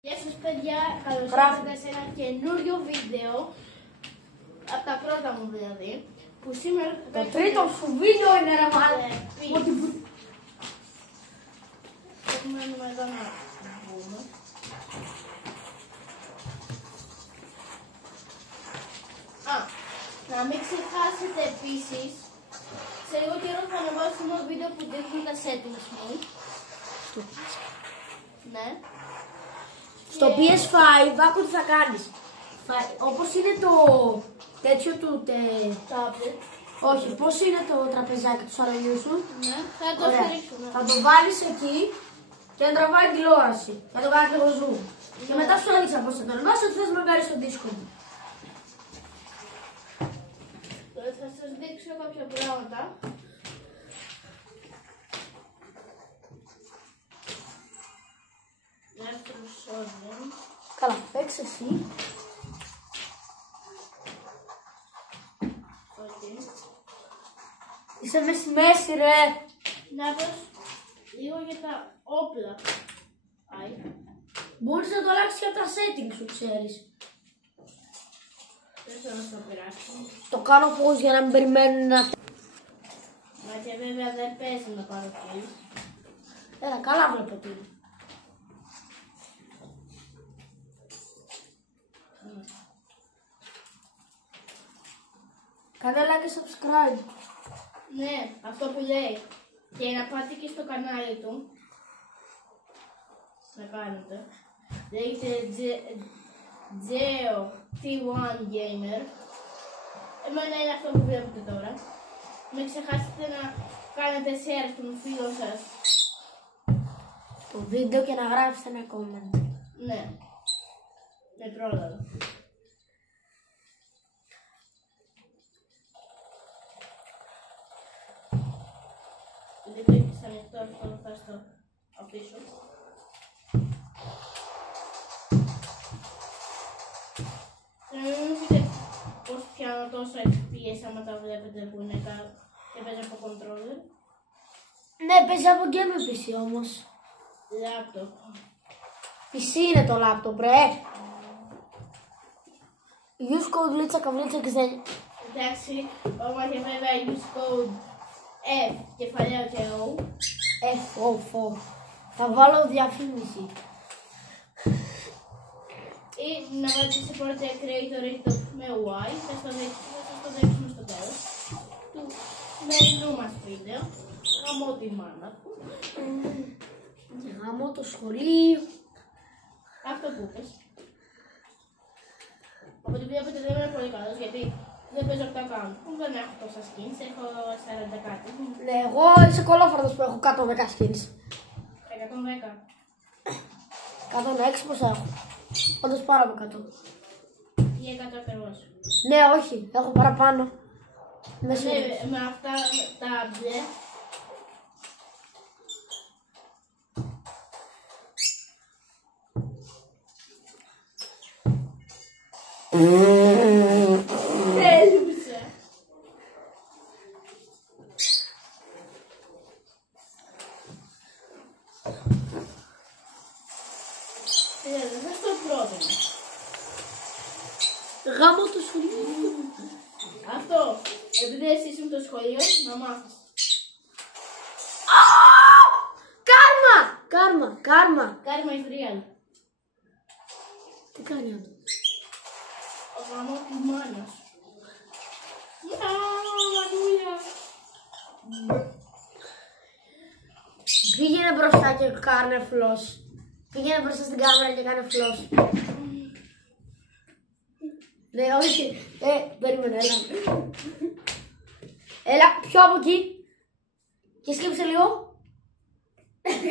Γεια σας παιδιά, καλώς ήρθατε σε ένα καινούριο βίντεο. Από τα πρώτα μου δηλαδή. Που σήμερα το τρίτο σου βίντεο είναι ρε μάλλον. Έχουμε εδώ να βγούμε. Να μην ξεχάσετε επίσης, σε λίγο καιρό θα ανεβάσω ένα βίντεο που δείχνει τα settings μου. Ναι. Στο PS5, άκου τι θα κάνεις. Όπως είναι το τέτοιο του Tablet. Όχι, πώς είναι το τραπεζάκι του σαλονιού σου. Ναι, θα το στηρίξω. Ναι. Θα το βάλεις εκεί και να τραβάει τηλεόραση. Θα το κάνεις λίγο zoom. Ναι. Και μετά σου έδειξα πώς θα το ανεβάσεις, ότι θες να βγάλεις στο δίσκο μου. Τώρα θα σας δείξω κάποια πράγματα. Δεύτερο σώδιο. Καλά, παίξε εσύ. Είσαι μες στη μέση ρε. Να δώσω λίγο για τα όπλα. Μπορείς να το αλλάξεις και από τα settings σου, ξέρεις. Δεν θέλω να το περάσω. Το κάνω πώς για να μην περιμένουν να... Μα και βέβαια δεν παίζει να πάρω kills. Έλα, καλά βλέπω τι είναι. Κάνε like και subscribe. Ναι, αυτό που λέει. Και να πάτε και στο κανάλι του. Να κάνετε. Λέγεται Geo T1 Gamer. Εμένα είναι αυτό που βλέπετε τώρα. Μην ξεχάσετε να κάνετε share στον φίλο σας το βίντεο και να γράψετε ένα comment. Ναι. Με πρόλαβα. Επειδή το έχεις ανοιχτό αυτό, θα στο αφήσω. Να μην μου πείτε πως πιάνω τόσο FPS άμα τα βλέπετε που είναι και παίζει από controller. Ναι, παίζει από game PC όμως. Laptop. PC είναι το laptop ρε. Use code Litsa Kavlitsa και δεν... Εντάξει, όμως και βέβαια use code F κεφαλαίο και O. F, θα βάλω διαφήμιση. Ή να βάλετε support creator με Y, θα σας το δείξουμε στο τέλος του σημερινού μας βίντεο. Γαμώ τη μάνα του. Γαμώ το σχολείο. Αυτό που είπες. Από ό,τι βλέπετε δεν είμαι πολύ καλός γιατί δεν παίζω από τα account μου. Δεν έχω τόσα skins, έχω 40 κάτι. Ναι, εγώ είσαι κολόφαρδος που έχω 110 skins. 110. 106 πόσα έχω. Όντως πάρα από 100. Ή 100 ακριβώς. Ναι, όχι, έχω παραπάνω. Ναι, με αυτά τα μπλε. Τέλειωσε. Δεν στο πρότεινα. Γάμω το σχολείο. Αυτό, επειδή εσύ ήσουν το σχολείο, να μάθεις. Κάρμα. Κάρμα is real. Τι κάνει αυτό. Ο γάμος της μάνας. Μανούλια. Πήγαινε μπροστά και κάνε φλος. Πήγαινε μπροστά στην κάμερα και κάνε φλος. Ναι, όχι. Περίμενε, έλα. Έλα, πιο από εκεί. Και σκύψε λίγο. Δεν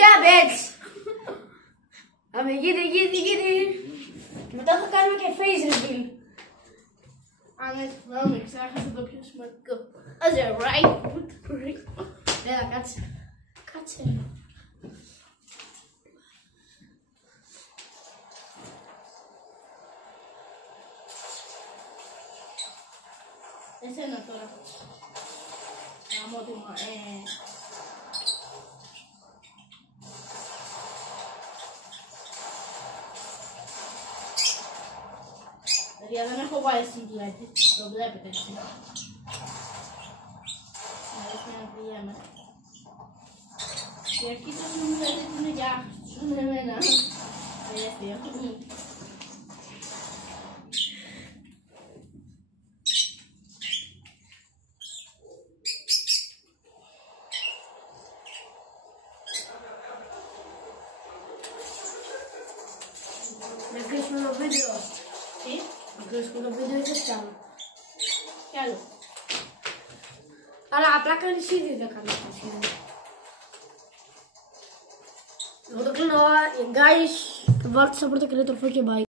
κάναμε έτσι. Άμε, γύρι. Μετά θα κάνουμε και face reveal. Ναι, συγγνώμη, ξέχασα το πιο σημαντικό. As a right foot. Έλα, κάτσε. Εσένα τώρα. Γαμώ τη Παιδιά, δεν έχω βάλει συμπλέτη. Το βλέπετε έτσι. Αρέσει να πηγαίνω. Και αρχίσαμε να μου λέτε ότι είναι για άχρηστος με εμένα. Αστείο. Να κλείσουμε το βίντεο. Τι? Να κλείσουμε το βίντεο ή θες κι άλλο. Κι άλλο. Αλλά απλά κάνεις ήδη 10 λεπτά σχεδόν. Εγώ το κλείνω. Guys, βάλτε στα πρώτα και τροφό και bye.